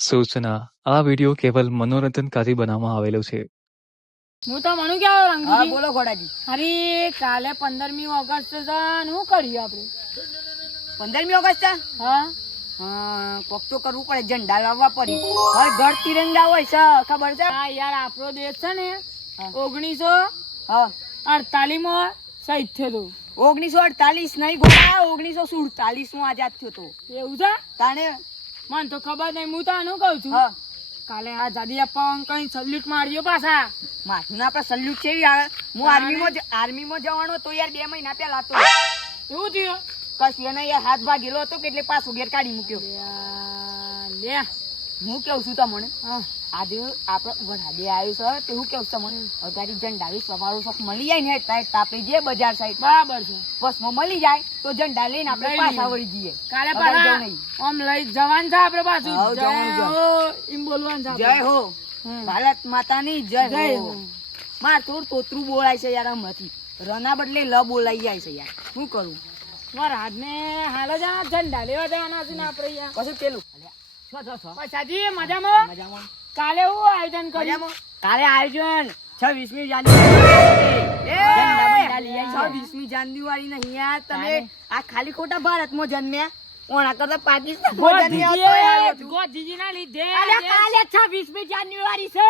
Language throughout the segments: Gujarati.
સૂચના આ વિડિયો કેવલ મનોરંજનકારી બનાવવામાં આવેલો છે. હું તો મનુ કેવો રંગજી? હા બોલો ગોડાજી. અરે કાલે 15મી ઓગસ્ટ છે શું કર્યું આપણે? 15મી ઓગસ્ટ હા કોક તો કરવું પડે, ઝંડા લાવવા પડી. હર ઘર તિરંગા હોય છે, ખબર છે? હા યાર, આપણો દેશ છે ને હા. 1948 માં શહીદ થયો 1948 નહીં ગોળા, 1947 માં આઝાદ થયો તો. એવું છે? તાણે મને તો ખબર નહીં. હું તો આનું કહું છું, હા કાલે આ જાદી આપવા કઈ સલ્યુટ માર્યો પાછા. માથું આપણે સલ્યુટ છે યાર. હું આર્મીમાં જવાનો તો યાર 2 મહિના પહેલા તો એવું થયું? કશું એને યાર હાથ ભાગેલો હતો કે એટલે પાછો ઘેર કાઢી મૂક્યો. લે હું કેવું છું તમને, હા આજે આપડે વરસાદે આવ્યું છે તે હું કેવું તમને, અગાડી ઝંડા વી સવારો શોખ મળી જાય ને આપણે જે બજાર સાઈડ બરાબર છે. બસમાં મળી જાય તો ઝંડા લઈને આપણે લઈ પાછા લઈએ. વળી જઈએ. કાલે અગાડી પાછા જવું નહીં. આમ લઈ જવાનું છે આપણે પાછું. હાઉ, જવાનું છે. જય હો એમ બોલવાનું છે જય આપણે. હો ભારત માતાની જય જય હો. હો. માર થોડું તોતરું બોલાય છે યાર હમણાંથી, રના બદલે લ બોલાઈ જાય છે યાર. શું કરું? મારા હાથને હાલ જ આ ઝંડા લેવા જવાના છે ને આપણે યાર. કશું પેલું પછાજી મજામાં? મજામાં કાલે હું આયોજન કર્યું? મજામાં. કાલે આયોજન 26મી જાન્યુઆરી 26મી જાન્યુઆરી નહીં યાર. તમે આ ખાલી ખોટા ભારતમાં જન્મ્યા, ઓણા કરતા પાકિસ્તાનમાં જન્મ્યા. ગોધીજી ના લીધે કાલે 26મી જાન્યુઆરી છે.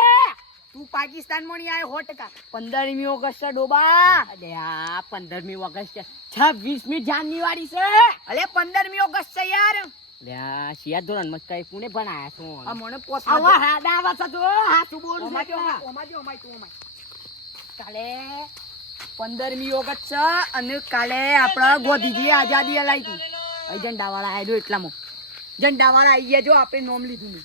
તું પાકિસ્તાનમાં નહીં આવ્યો 100%. 15મી ઓગસ્ટ ડોબા. અરે આ 15મી ઓગસ્ટ 26મી જાન્યુઆરી છે. અલે 15મી ઓગસ્ટ છે યાર. શિયા ધોરણ માં કઈ પુણે ભણાયા છો? આ મને પોસ આવા હાડા વાસા તો હાથું બોલું છે. કાલે 15મી ઓગસ્ટ છે અને કાલે આપણા ગોધીજી આઝાદી અલાઈ હતી. ઝંડા વાળા આવ્યો એટલામાં ઝંડા વાળા આવી ગયા. જો આપણે નોમ લીધું નહીં.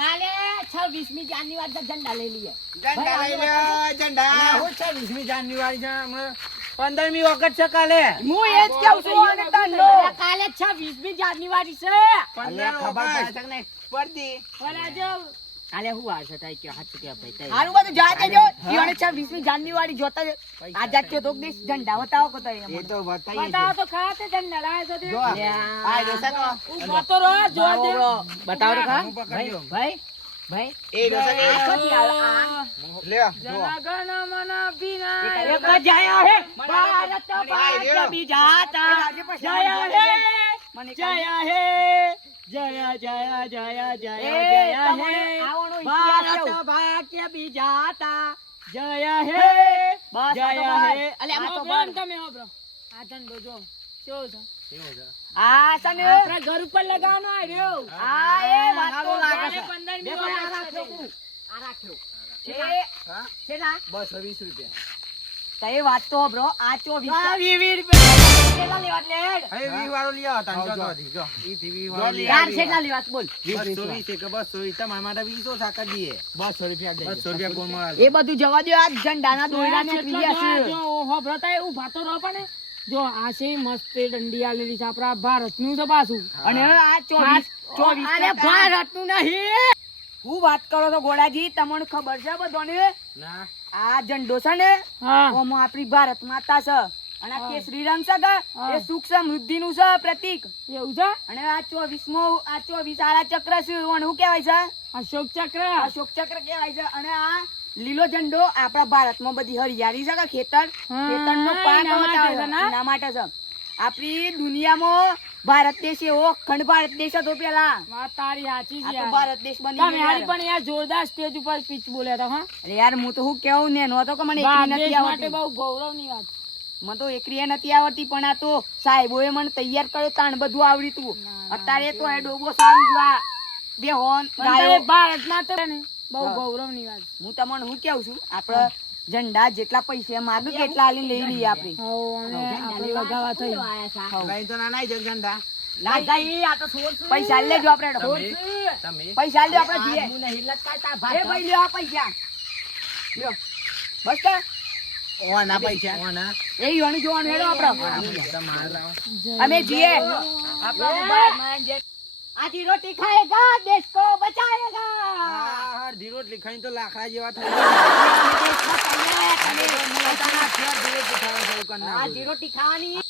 કાલે 26મી જાન્યુઆરી ઝંડા લઈ લઈએ. ઝંડા 26મી જાન્યુઆરી છે, 15મી ઓગસ્ટ છે કાલે. હું એ જ કહું છું અને તને કાલે 26મી જાન્યુઆરી છે. 15 ખબર પડે છે કે નહીં પડતી? કાલે હું આવશે તાઈ કે હાથ કે ભાઈ તાઈ હારું બધું જા દેજો. ઈવોને 26મી જાન્યુઆરી જોતા આઝાદ થયો તો દેશ. ઝંડા બતાવો કો તઈ એ તો બતાઈએ બતાવો તો ખરા તે ઝંડા લાયા છો તે. જો આ ડોસા તો ઊભો તો રહો, જો દે. બતાવો તો ખરા. હું પકડ્યો. ભાઈ એ ડોસા કે લે જો જનગણ મન અભિનય એક જય હે ભારત ભાગ્ય વિધાતા જય હે જય હે જય જય જય જય જય હે ભારત ભાગ્ય વિધાતા જય હે જય હે. અલે આ તો બન તમે હો બ્રો. આ ઝંડો જો કેવો છે? આ સને આપણા ઘર ઉપર લગાવવાનો આવ્યો. આ એ વાત તો લાગે છે. 15મી આ રાખ્યો છેના 220 રૂપિયા. તો એ વાત તો બ્રો આ 24 કેટલા લેવા લે હવે 20 વાળો લઈ આવો તાન જો જો ઈ થી 20 વાળો લઈ યાર કેટલા લેવા બોલ. 220 કે 220 તમારા માટે 20 ઓછા કરી દઈએ. 200 રૂપિયા દે. 200 રૂપિયા કોણ મળે? એ બધું જવા દો. આ ઝંડાના દોયડા ને ક્રિયા છે. જો હો બ્રતા એવું ભાતો રહો પણ જો આ છે મસ્ત દંડી આલેલી છે આપણા ભારતનું છે પાછું. અને આ 24 અરે ભારતનું નહીં. હું વાત કરો છો ગોડાજી, તમને ખબર છે બધાને? ના આ ઝંડો છે ને હા ઓમાં આપણી ભારત માતા છે અને આ કેસરી રંગ છે કે એ સુખ સમૃદ્ધિ નું છે પ્રતીક. એવું છે. અને આ 24 આળા ચક્ર છે. ઓને શું કહેવાય છે? અશોક ચક્ર. અશોક ચક્ર કહેવાય છે. અને આ લીલો ઝંડો આપણા ભારતમાં બધી હરિયાળી છે કે ખેતરનો પાક એના માટે બતાવે છે છે. ને? એના માટે છે. આપણી દુનિયામાં ભારત દેશ એવો અખંડ ભારત દેશ હતો પેલા. વાત તારી સાચી આ છે તો યાર. ભારત દેશ બની તમે ગયો હારી યાર. પણ યાર જોરદાર સ્ટેજ ઉપર પીચ બોલ્યા હતા હા. અરે યાર હું તો શું કેવું ને નો તો કે મને ભારત એકરી નથી દેશ માટે આવડતી. બહુ ગૌરવની વાત. મને તો એકરી નથી આવડતી પણ આ તો સાહેબોએ મને તૈયાર કર્યો તાણ બધું આવડી તું. અત્યારે તો એ ડોબો સારું જ આ બે હોન પણ ગાયો. તમે ભારતમાં તો ને બહુ હા. ગૌરવની વાત. હું તમને શું કેવું છું, આપડે ઝંડા જેટલા પૈસા માગે કેટલા આલી લઈ લઈએ આપણે. હો અને આપણે લગાવવા થઈ. લઈ તો ના નાઈ જગ ઝંડા. પૈસા લેજો આપણે. તમે પૈસા લેજો આપણે જઈએ. એ ભાઈ લ્યો આ પૈસા લ્યો. બસ કે ઓના પૈસા ઓના એ યોની જોવાનું હેડો આપણે. તમાર લાવો. અમે જઈએ આપણા ભારતમાં જે આજી રોટી ખાएगा देश को बचाएगा. આ અડધી રોટલી ખાઈને તો લાકડા જેવા થઈ આજી રોટી ખાવાની.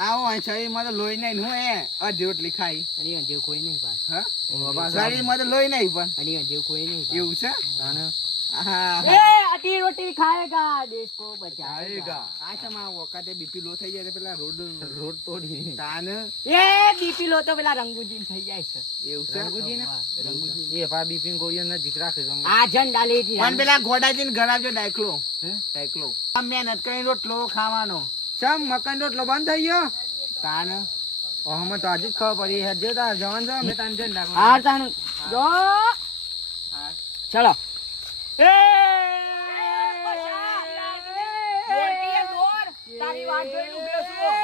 આવો અહીં શરીરમાં તો લોહી નહીં હું એ અડધી રોટલી ખાઈ અને અંજેવ કોઈ નહીં પાસ હા શરીરમાં તો લોહી નહીં પણ અને અંજેવ કોઈ નહીં એવું છે હા એ અટી રોટી ખાएगा देश को बचाएगा આ સમા વખતે બીપી લો થઈ જાય તો પેલા રોડ તોડી તાન એ બીપી લો તો પેલા રંગુજી થઈ જાય છે એવું છે રંગુજી એ પા બીપી ગોળીઓ નજીક રાખે છે આ ઝંડા લેતી પણ પેલા ગોડાજીને ઘરાજો ડાયકલો આમ મહેનત કરીને રોટલો ખાવાનો સમ મકાન રોટલો બંધ થઈ ગયો તાન ઓહમ તો આજે જ ખબર પડી હજે તાર જવાન છે અમે તાન ઝંડા હાર તાણ જો ચલો એ તારી વાત જોઈને ઉભો છું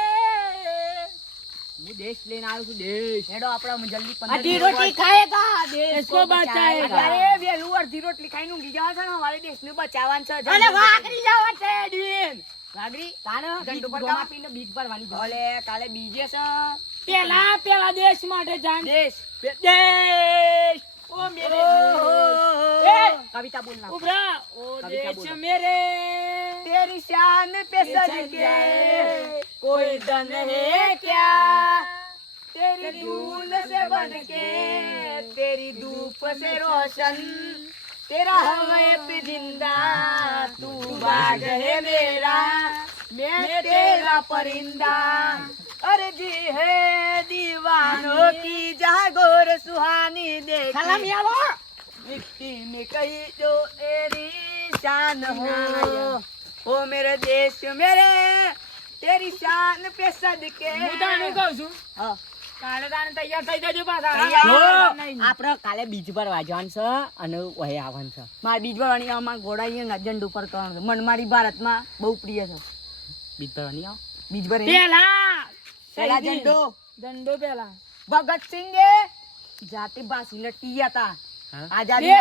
હું દેશ લઈને આવ્યો છું દેશ હેડો આપડા જલ્દી 15 અઢી રોટી ખાएगा देश को बचाएगा અરે વેલું અડધી રોટલી ખાઈને ઊંઘી જવા છે ને અમારે દેશને બચાવવાનું છે અને વાગરી જવા છે ડીન વાગરી તાને ગંડુ પર કાપીને બીજ ભરવાની ભલે કાલે બીજે છે પેલા દેશ માટે જાન દેશ દેશ ओ मेरे कविता बोलना उबरा ओ देश मेरे तेरी शान पे सज के कोई दन है क्या तेरी धूल से बन के तेरी धूप से रोशन तेरा हमें पे जिंदा तू बाग है मेरा मैं तेरा परिंदा अरे जी है दीवानों की जागोर सुहानी देखी मिट्टी में कहीं जो तेरी शान हो ओ मेरे देश मेरे तेरी शान पे सदके હું તને કહું છું કાલે તાને તૈયાર થઈ જજો પાછા આપણે કાલે બીજ પર વાજવાનું છે અને ઓહે આવવાનું છે મારે બીજ ભરવાની અમાર ઘોડા અહીંયા નજંડ ઉપર કરવાનું છે મનમારી ભારતમાં બહુ પ્રિય છે બીજ ભરવાની આવ બીજ ભરે પેલા દંડો પેલા ભગતસિંહ જાતિ બાસી લટી હતા આઝાદી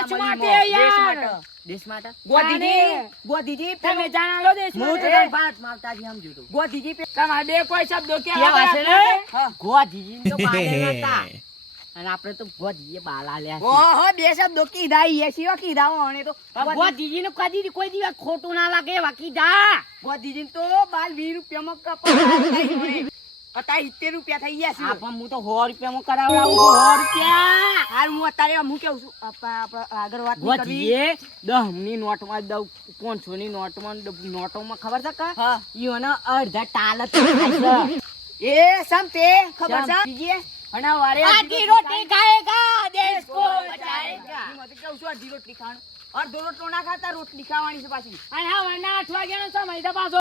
દેશ માટે ગોધીજી તમે જાણો દેશ માટે ભારત માતા જી સમજો તો ગોધીજી તમારે બે કોઈ શબ્દો કેવા છે ને ગોધીજી તો બાલે હતા અને આપણે તો ગોધીજી બાલા લ્યા ઓહો બે શબ્દો કીધા ઈ સિવા કીધા ઓણે તો ગોધીજી ને કદી કોઈ દિવસ ખોટું ના લાગે એવા કીધા ગોધીજી તો બાલ 20 રૂપિયામાં કપા અત્યારે 70 રૂપિયા થઈ ગયા છે પણ હું તો 100 રૂપિયામાં કરાવડાવું છું 100 રૂપિયા હાલ હું અત્યારે હું કેવું છું આગળ વાત કરવી 10 ની નોટમાં દઉં 500 ની નોટોમાં ખબર છે કે ઈઓને અડધા ટાલ જ એ સમ તે ખબર છે બીજે અને વારે આધી રોટી ખાएगा देश को बचाएगा હું તો કેવું છું આધી રોટલી ખાવાનું અડધો રોટલો ના ખાતા રોટલી ખાવાની છે પાછી અને હા 8 વાગ્યાનો સમય છે પાછો